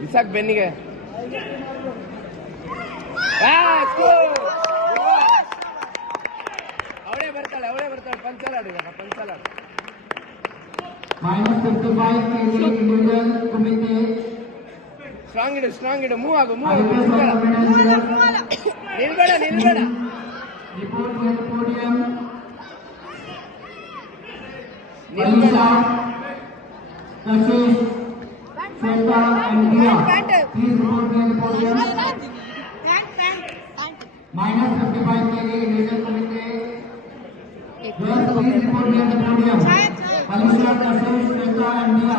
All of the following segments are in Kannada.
ಬಿಸಾಕ್ ಬೆನ್ನಿಗೆ. ಅವಳೇ ಬರ್ತಾಳೆ ಪಂಚಲಾಡು ಪಂಚಲಾಡು. ಸ್ಟ್ರಾಂಗ್ ಇಡು ಮೂವ್ ಆಗು ನಿಲ್ಬೇಡ minus 55 kg individual committee. Just please report near the podium. Alisha, Kashish, Shweta and Mia.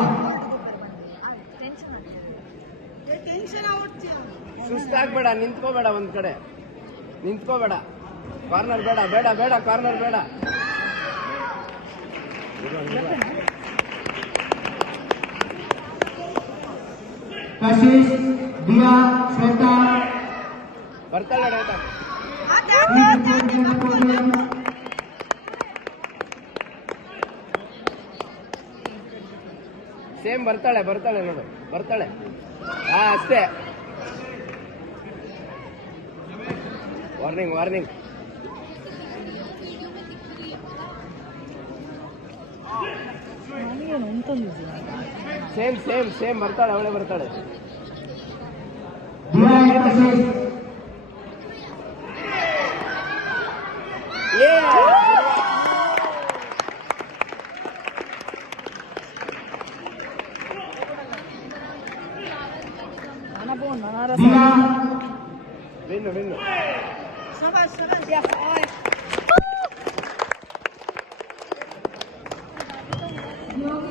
ಸುಸ್ತಾಗ್ಬೇಡ, ನಿಂತ್ಕೋಬೇಡ, ಒಂದ್ ಕಡೆ ನಿಂತ್ಕೋಬೇಡ. ಕಾರ್ನರ್ ಬೇಡ ಕಾರ್ನರ್ ಬೇಡ. Kashish, Mia, Shweta. ಬರ್ತಾಳೆ ಸೇಮ್ ಬರ್ತಾಳೆ ನೋಡು ಬರ್ತಾಳೆ. ಅಷ್ಟೇ. ವಾರ್ನಿಂಗ್. ಸೇಮ್ ಬರ್ತಾಳೆ, ಅವಳೇ ಬರ್ತಾಳೆ. Mia. Venno.